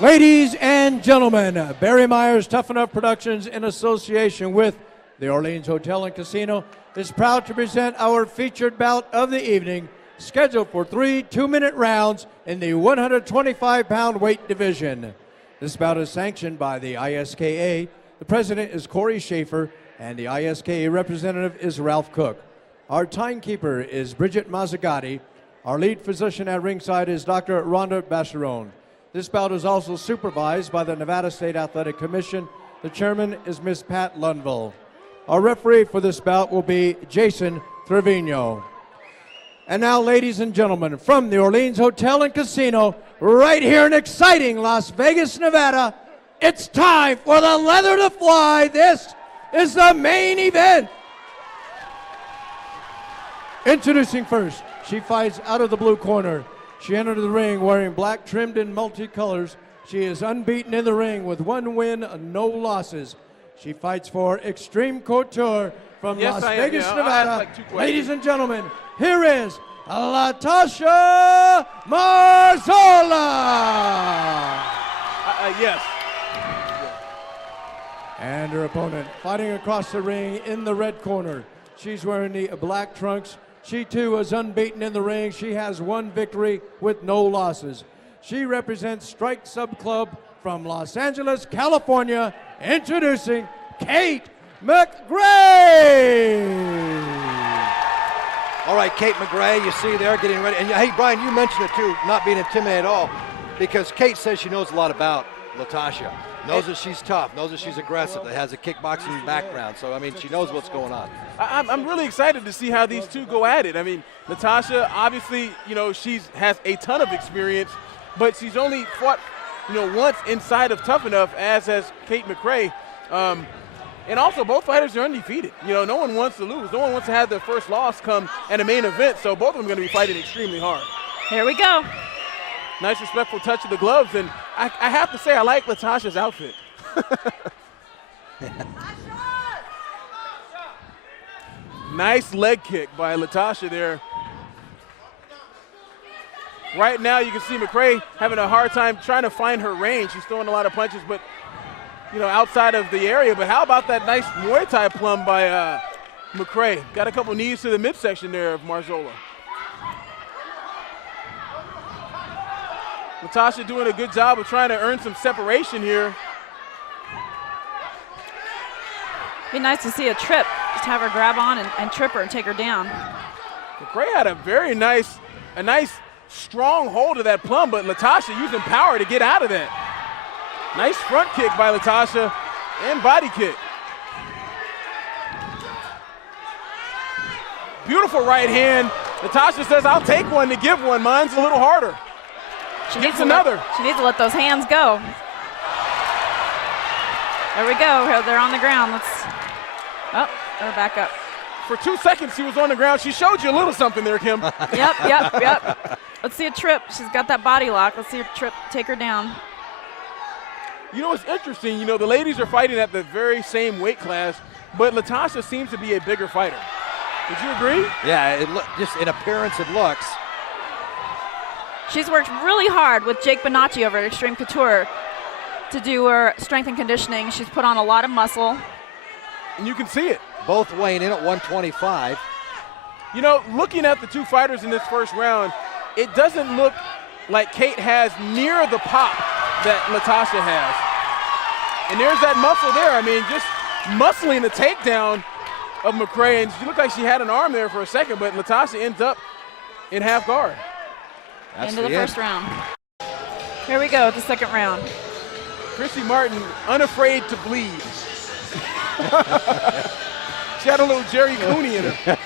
Ladies and gentlemen, Barry Myers Tuff-N-Uff Productions, in association with the Orleans Hotel and Casino, is proud to present our featured bout of the evening, scheduled for 3 2-minute rounds in the 125-pound weight division. This bout is sanctioned by the ISKA. The president is Corey Schaefer, and the ISKA representative is Ralph Cook. Our timekeeper is Bridget Mazzagatti. Our lead physician at ringside is Dr. Rhonda Bacheron. This bout is also supervised by the Nevada State Athletic Commission. The chairman is Miss Pat Lundville. Our referee for this bout will be Jason Trevino. And now, ladies and gentlemen, from the Orleans Hotel and Casino, right here in exciting Las Vegas, Nevada, it's time for the leather to fly. This is the main event. Introducing first, she fights out of the blue corner. She entered the ring wearing black trimmed in multicolors. She is unbeaten in the ring with 1 win, no losses. She fights for Extreme Couture from Las Vegas, Nevada. Ladies and gentlemen, here is Latasha Marzolla. Yes. And her opponent fighting across the ring in the red corner. She's wearing the black trunks. She too is unbeaten in the ring. She has 1 victory with no losses. She represents Strike Sub Club from Los Angeles, California. Introducing Kate McGray. All right, Kate McGray, you see there getting ready. And hey, Brian, you mentioned it too, not being intimidated at all, because Kate says she knows a lot about Latasha. Knows that she's tough, knows that she's aggressive, that has a kickboxing background. So, I mean, she knows what's going on. I'm really excited to see how these two go at it. I mean, Latasha, obviously, you know, has a ton of experience, but she's only fought, you know, once inside of Tuff-N-Uff, as has Kate McGray. And also, both fighters are undefeated. You know, no one wants to lose. No one wants to have their first loss come at a main event, so both of them are going to be fighting extremely hard. Here we go. Nice respectful touch of the gloves, and I have to say I like Latasha's outfit. Nice leg kick by Latasha there. Right now you can see McGray having a hard time trying to find her range. She's throwing a lot of punches, but you know, outside of the area. But how about that nice Muay Thai plum by McGray? Got a couple knees to the midsection there of Marzolla. Latasha doing a good job of trying to earn some separation here. Be nice to see a trip. Just have her grab on and trip her and take her down. McGray had a very nice, strong hold of that plum, but Latasha using power to get out of that. Nice front kick by Latasha and body kick. Beautiful right hand. Latasha says, I'll take one to give one. Mine's a little harder. She gets another. She needs to let those hands go. There we go. They're on the ground. Oh, they're back up. For 2 seconds, she was on the ground. She showed you a little something there, Kim. Yep. Let's see a trip. She's got that body lock. Let's see her trip. Take her down. You know, it's interesting. You know, the ladies are fighting at the very same weight class, but Latasha seems to be a bigger fighter. Would you agree? Yeah, just in appearance and looks. She's worked really hard with Jake Bonacci over at Extreme Couture to do her strength and conditioning. She's put on a lot of muscle. And you can see it. Both weighing in at 125. You know, looking at the two fighters in this first round, it doesn't look like Kate has near the pop that Latasha has. And there's that muscle there. I mean, just muscling the takedown of McGray. And she looked like she had an arm there for a second, but Latasha ends up in half guard. That's into the first round. Here we go with the second round. Chrissy Martin, unafraid to bleed. She had a little Jerry Cooney in her.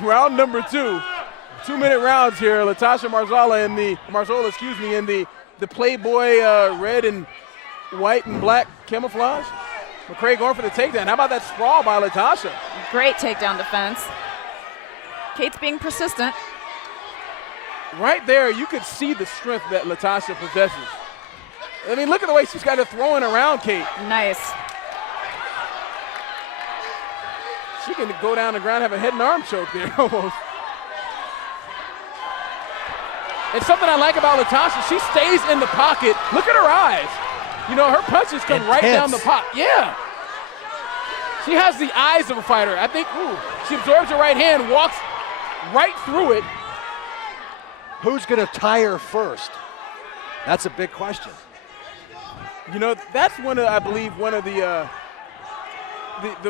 Round number 2. 2-minute rounds here. Latasha Marzolla in the Playboy red and white and black camouflage. McGray going for the takedown. How about that sprawl by Latasha? Great takedown defense. Kate's being persistent. Right there, you could see the strength that Latasha possesses. I mean, look at the way she's got her throwing around Kate. Nice. She can go down the ground, have a head and arm choke there almost. And something I like about Latasha, she stays in the pocket. Look at her eyes. You know, her punches come right down the pot. Yeah. She has the eyes of a fighter. I think, she absorbs her right hand, walks right through it. Who's going to tire first? That's a big question. You know, that's I believe one of the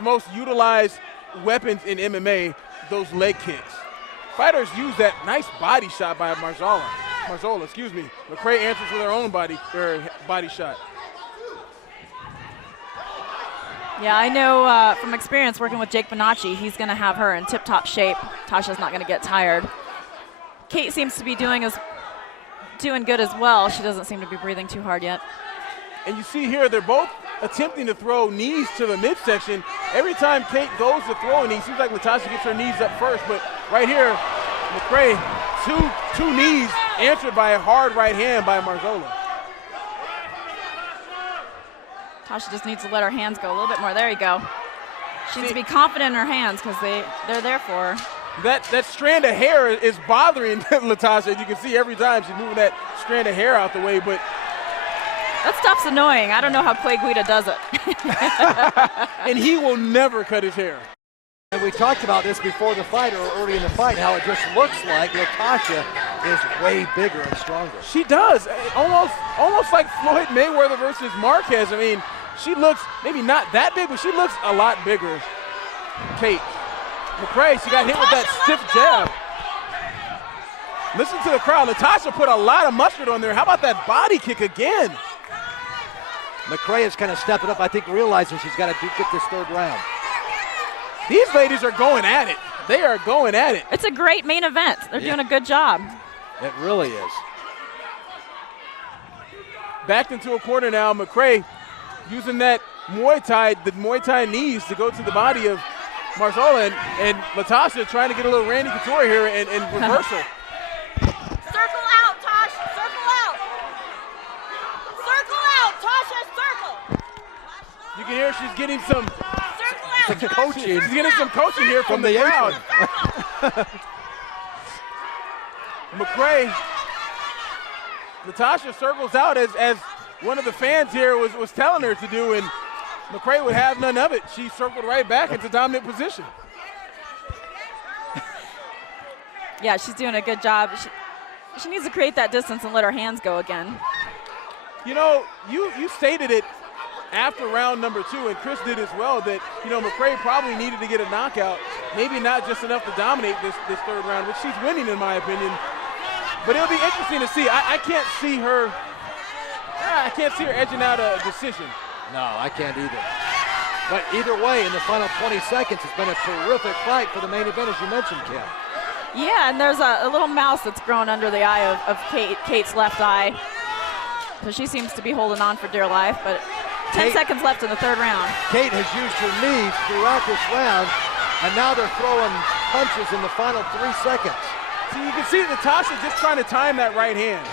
most utilized weapons in MMA, those leg kicks. Fighters use that nice body shot by Marzolla, excuse me. McGray answers with her own body shot. Yeah, I know from experience working with Jake Bonacci, he's going to have her in tip-top shape. Tasha's not going to get tired. Kate seems to be doing good as well. She doesn't seem to be breathing too hard yet. And you see here, they're both attempting to throw knees to the midsection. Every time Kate goes to throw a knee, seems like Latasha gets her knees up first, but right here, McGray, two knees answered by a hard right hand by Marzolla. Tasha just needs to let her hands go a little bit more. There you go. She needs to be confident in her hands because they're there for her. That strand of hair is bothering Latasha. As you can see, every time she's moving that strand of hair out the way, but that stuff's annoying. I don't know how Clay Guida does it. And he will never cut his hair. And we talked about this before the fight or early in the fight, how it just looks like Latasha is way bigger and stronger. She does. Almost like Floyd Mayweather versus Marquez. I mean, she looks maybe not that big, but she looks a lot bigger. Kate McGray, she got hit with that stiff jab. Listen to the crowd. Latasha put a lot of mustard on there. How about that body kick again? McGray is kind of stepping up, I think, realizing she's got to get this third round. These ladies are going at it. They are going at it. It's a great main event. They're doing a good job. It really is. Backed into a corner now. McGray using that Muay Thai knees to go to the body of Marzolla, and Latasha trying to get a little Randy Couture here and reversal. Circle out, Tosh. Circle out. Circle out, Tasha. Circle. You can hear she's getting some coaching. She's getting some coaching here from the crowd. McGray, Latasha circles out as one of the fans here was telling her to do, and McGray would have none of it. She circled right back into dominant position. Yeah, she's doing a good job. She needs to create that distance and let her hands go again. You know, you stated it after round number 2, and Chris did as well, that, you know, McGray probably needed to get a knockout, maybe not just enough to dominate this third round, which she's winning in my opinion. But it'll be interesting to see. I can't see her edging out a decision. No, I can't either. But either way, in the final 20 seconds, it's been a terrific fight for the main event, as you mentioned, Kim. Yeah, and there's a little mouse that's grown under the eye of Kate's left eye. So she seems to be holding on for dear life, but 10 seconds left in the third round. Kate has used her knees throughout this round, and now they're throwing punches in the final 3 seconds. So you can see Latasha just trying to time that right hand.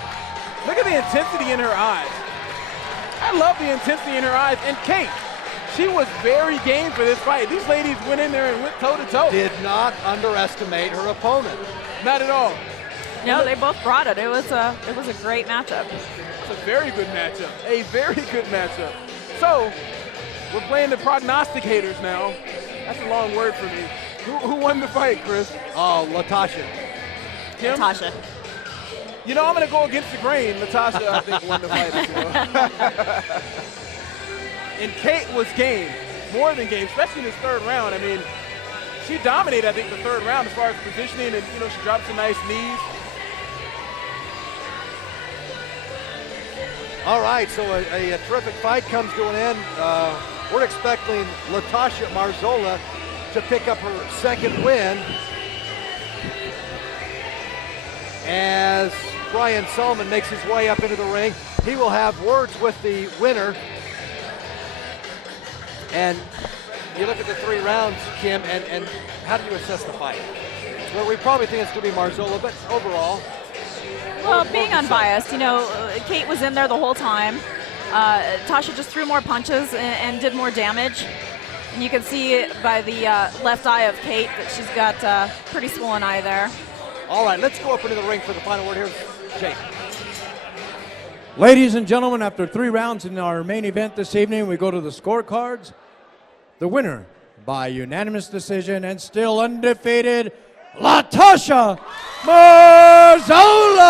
Look at the intensity in her eyes. I love the intensity in her eyes. And Kate, she was very game for this fight. These ladies went in there and went toe-to-toe. Did not underestimate her opponent. Not at all. No, they both brought it. It was a great matchup. It's a very good matchup. A very good matchup. So, we're playing the prognosticators now. That's a long word for me. Who won the fight, Chris? Oh, Latasha. Kim? Latasha. You know, I'm going to go against the grain. Latasha, I think, won the fight as well. And Kate was game, more than game, especially in this third round. I mean, she dominated, I think, the third round as far as positioning, and, you know, she dropped some nice knees. All right, so a terrific fight comes to an end. We're expecting Latasha Marzolla to pick up her second win as Brian Sullivan makes his way up into the ring. He will have words with the winner. And you look at the 3 rounds, Kim, and how do you assess the fight? Well, we probably think it's going to be Marzolla, but overall. Well, being unbiased, you know, Kate was in there the whole time. Tasha just threw more punches and did more damage. And you can see by the left eye of Kate that she's got a pretty swollen eye there. All right, let's go up into the ring for the final word here. shape. Ladies and gentlemen, after 3 rounds in our main event this evening, we go to the scorecards. The winner by unanimous decision and still undefeated, Latasha Marzolla.